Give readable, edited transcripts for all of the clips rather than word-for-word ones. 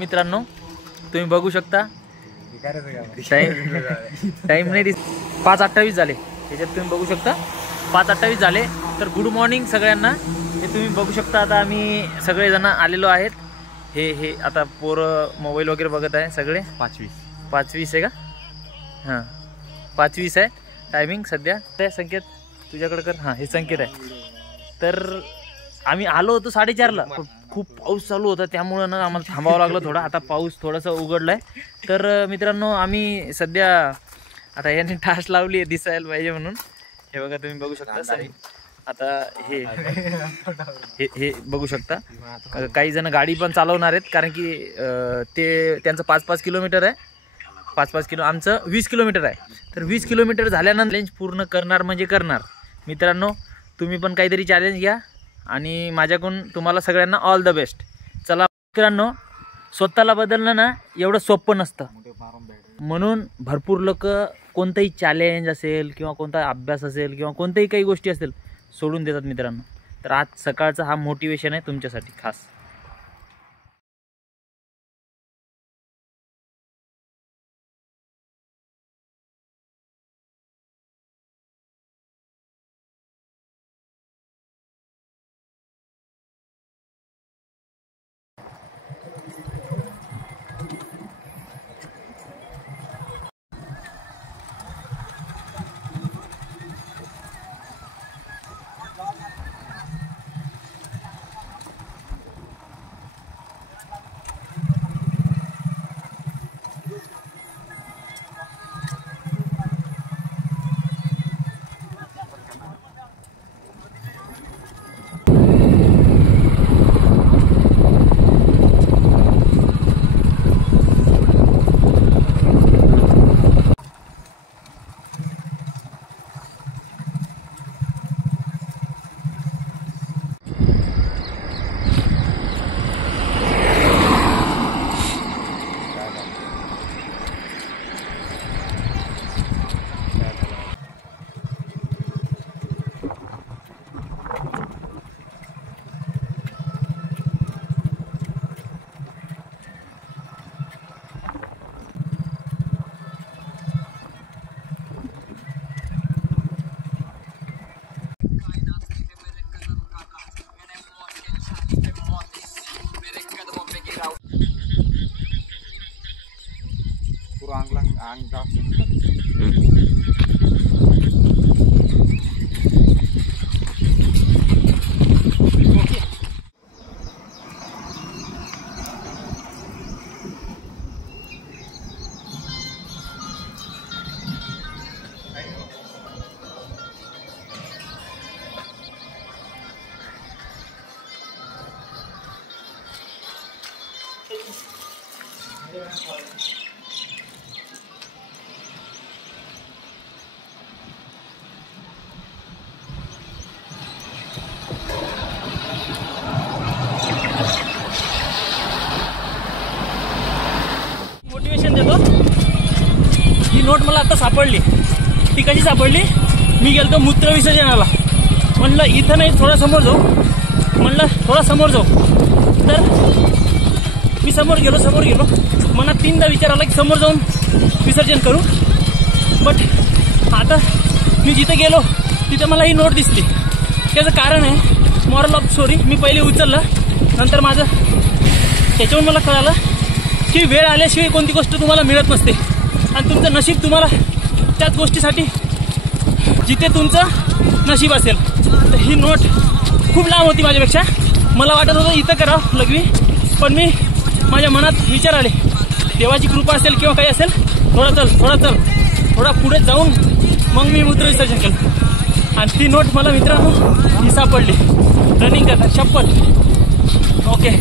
मित्रांनो तुम्ही बघू शकता टाइम नाही 5:28 झाले, त्याच्यात तुम्ही बघू शकता 5:28 झाले. तर गुड मॉर्निंग सगळ्यांना. हे तुम्ही बघू शकता आता आम्ही सगळेजण आलेलो आहेत. हे आता पोरं मोबाईल वगैरे बघत आहे सगळे. 5:20 आहे का? हां 5:20 आहे टायमिंग सध्या. ते संकेत तुझ्याकडे कर. हां हे संकेत आहे. तर आम्ही आलो होतो 4:30ला. खूप पाऊस चालू होता त्यामुळं ना आम्हाला थांबावं लागलं थोडं. आता पाऊस थोडासा उघडला आहे. तर मित्रांनो आम्ही सध्या आता यांनी टाच लावली आहे दिसायला पाहिजे म्हणून. हे बघा तुम्ही बघू शकता. आता हे बघू शकता काही जण गाडी पण चालवणार आहेत कारण की ते त्यांचं 5-5 किलोमीटर आहे. 5-5 किलो आमचं 20 किलोमीटर आहे. तर 20 किलोमीटर झाल्यानंतर चॅलेंज पूर्ण करणार म्हणजे करणार. मित्रांनो तुम्ही पण काहीतरी चॅलेंज घ्या आणि माझ्याकडून तुम्हाला सगळ्यांना ऑल द बेस्ट. चला मित्रांनो, स्वतःला बदलणं ना एवढं सोपं नसतं. म्हणून भरपूर लोक कोणतंही चॅलेंज असेल किंवा कोणता अभ्यास असेल किंवा कोणत्याही काही गोष्टी असेल सोडून देतात मित्रांनो. तर आज सकाळचा हा मोटिवेशन आहे तुमच्यासाठी खास. मोटिवेशन देतो. ही नोट मला आता सापडली. ती कशी सापडली? मी गेलतो मूत्र विसर्जनाला. म्हणलं इथं नाही थोडा समोर जाऊ. थोडा समोर जाऊ. तर मी समोर गेलो. मनात 3दा विचार आला की समोर जाऊन विसर्जन करू. बट आता मी जिथे गेलो तिथे मला ही नोट दिसली. त्याचं कारण आहे मॉरल ऑफ स्टोरी. मी पहिले उचललं, नंतर माझं त्याच्यावरून मला कळालं की वेळ आल्याशिवाय कोणती गोष्ट तुम्हाला मिळत नसते आणि तुमचं नशीब तुम्हाला त्याच गोष्टीसाठी जिथे तुमचं नशीब असेल. तर ही नोट खूप लांब होती माझ्यापेक्षा. मला वाटत होतं इथं करावं लघवी, पण मी माझ्या मनात विचार आले देवाची कृपा असेल किंवा काही असेल. थोडा पुढे जाऊन मग मी मूत्र विसर्जन केलं आणि ती नोट मला मित्रांनो ही सापडली. रनिंग करतात शपथ. ओके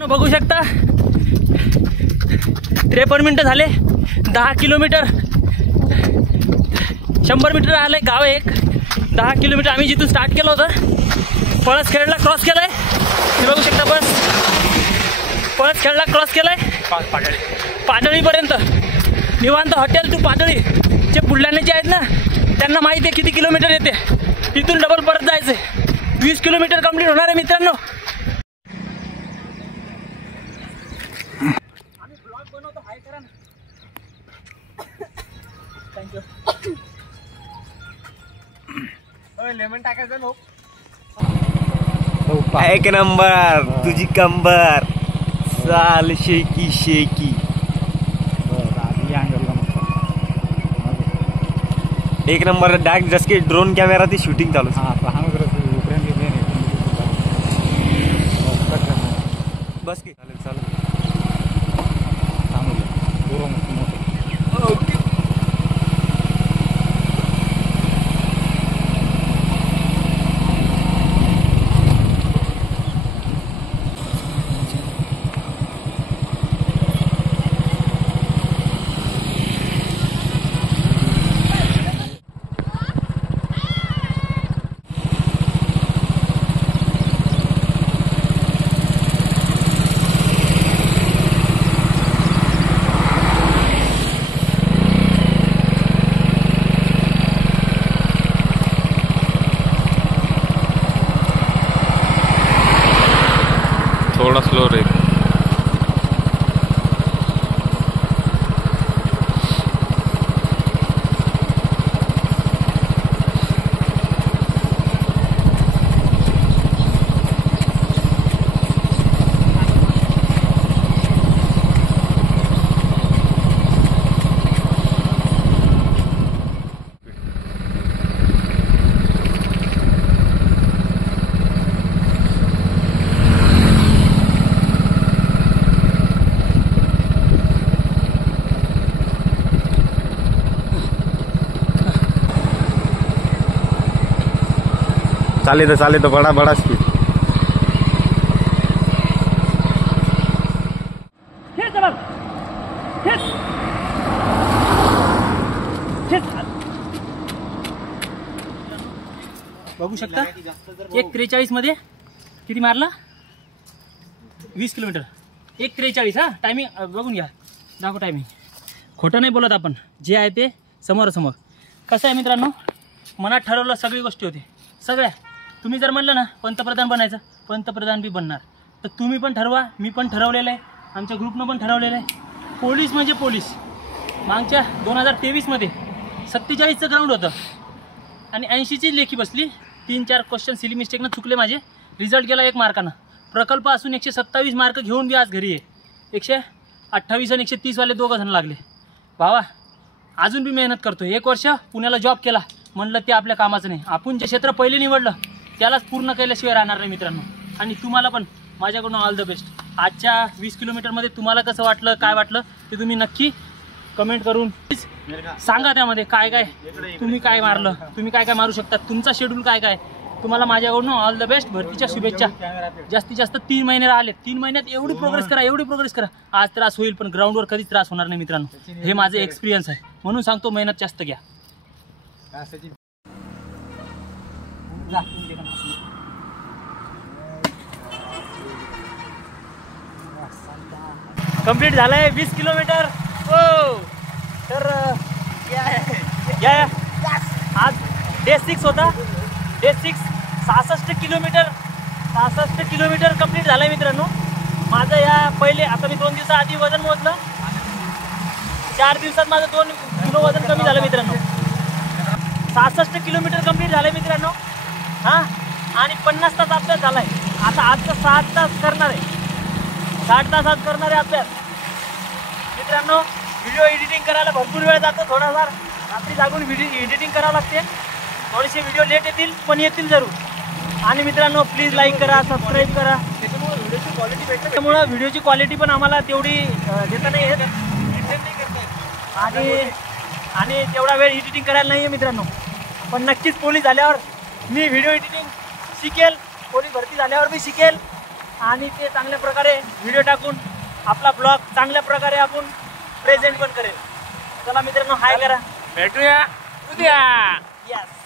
बघू शकता 53 मिनिटं झाले. 10 किलोमीटर 100 मीटर आलंय गाव एक 10 किलोमीटर आम्ही जिथून स्टार्ट केलं होतं पळसखेडला क्रॉस केलाय. हे बघू शकता बस पळसखेडला क्रॉस केलाय पाडळीपर्यंत. निवांत हॉटेल टू पाडळी जे बुलढाण्याचे आहेत ना त्यांना माहिती आहे किती किलोमीटर येते. तिथून डबल परत जायचंय. 20 किलोमीटर कंप्लीट होणार आहे मित्रांनो. आम्ही ब्लॉग बनवतो हाय करा ना. थँक्यू. लेमन टाकायचं लोक. एक नंबर तुझी कंबर साल शेकी शेकी. एक नंबर डायरेक्ट जस की ड्रोन कॅमेरा ती शूटिंग चालू. बस की चालेल चालेल. थोड़ा स्लो रहे. चाले तो बड़ा बड़ा स्पीड. बघू शकता 1:43 मध्ये किती मारला. 20 किलोमीटर 1:43. हा टायमिंग बघून घ्या. दाखव टायमिंग. खोटं नाही बोलत आपण. जे आहे ते समोरासमोर. कसं आहे मित्रांनो मनात ठरवलं सगळी गोष्टी होती सगळ्या. तुम्ही जर म्हणलं ना पंतप्रधान बनायचं पंतप्रधान बी बनणार. तर तुम्ही पण ठरवा. मी पण ठरवलेलं आहे. आमच्या ग्रुपनं पण ठरवलेलं आहे. पोलीस म्हणजे पोलीस. मागच्या 2023 47चं ग्राउंड होतं आणि 80ची लेखी बसली. 3-4 क्वेश्चन सिली मिस्टेकनं चुकले माझे. रिझल्ट गेला 1 मार्कानं. प्रकल्प असून 127 मार्क घेऊन बी आज घरी आहे. 128 आणि 130 वाले दोघं जण लागले. भावा अजून बी मेहनत करतो. 1 वर्ष पुण्याला जॉब केला. म्हणलं ते आपल्या कामाचं नाही. आपण जे क्षेत्र पहिले निवडलं त्यालाच पूर्ण केल्याशिवाय राहणार नाही मित्रांनो. आणि तुम्हाला पण माझ्याकडून ऑल द बेस्ट. आजच्या 20 किलोमीटरमध्ये तुम्हाला कसं वाटलं काय वाटलं ते तुम्ही नक्की कमेंट करून सांगा. त्यामध्ये काय काय तुम्ही काय मारलं तुम्ही काय काय मारू शकता. तुमचा शेड्यूल काय काय. तुम्हाला माझ्याकडून ऑल द बेस्ट. भरतीच्या शुभेच्छा. जास्तीत जास्त 3 महिने राहिले. 3 महिन्यात एवढी प्रोग्रेस करा. आज त्रास होईल पण ग्राउंडवर कधीच त्रास होणार नाही मित्रांनो. हे माझं एक्सपिरियन्स आहे म्हणून सांगतो मेहनत जास्त घ्या. कंप्लीट झालंय 20 किलोमीटर. हो तर या आज डे 6 होता. डे 6 66 किलोमीटर कंप्लीट झालंय मित्रांनो. माझं या पहिले आता मी 2 दिवसाआधी वजन मोजलं. 4 दिवसात माझं 2 किलो वजन कमी झालं मित्रांनो. 66 किलोमीटर कंप्लीट झालंय मित्रांनो. हां आणि 50 तास अभ्यास झालाय. आता आजचा 60 तास करणार आहे. 60 तास आज करणार आहे अभ्यास मित्रांनो. व्हिडिओ एडिटिंग करायला भरपूर वेळ जातो. थोडासा रात्री जागून व्हिडिओ एडिटिंग करावं लागते. थोडेसे व्हिडिओ लेट येतील पण येतील जरूर. आणि मित्रांनो प्लीज लाईक करा सबस्क्राईब करा. त्याच्यामुळे व्हिडिओची क्वालिटी भेटते. त्यामुळं व्हिडिओची क्वालिटी पण आम्हाला तेवढी देता नाही येत आणि तेवढा वेळ एडिटिंग करायला नाही आहे मित्रांनो. पण नक्कीच पोलीस झाल्यावर मी व्हिडिओ एडिटिंग शिकेल. पोलीस भरती झाल्यावर मी शिकेल आणि ते चांगल्या प्रकारे व्हिडिओ टाकून आपला ब्लॉग चांगल्या प्रकारे आपण प्रेझेंट पण करेल. चला मित्रांनो हाय करा. भेटूया उद्या. Yes.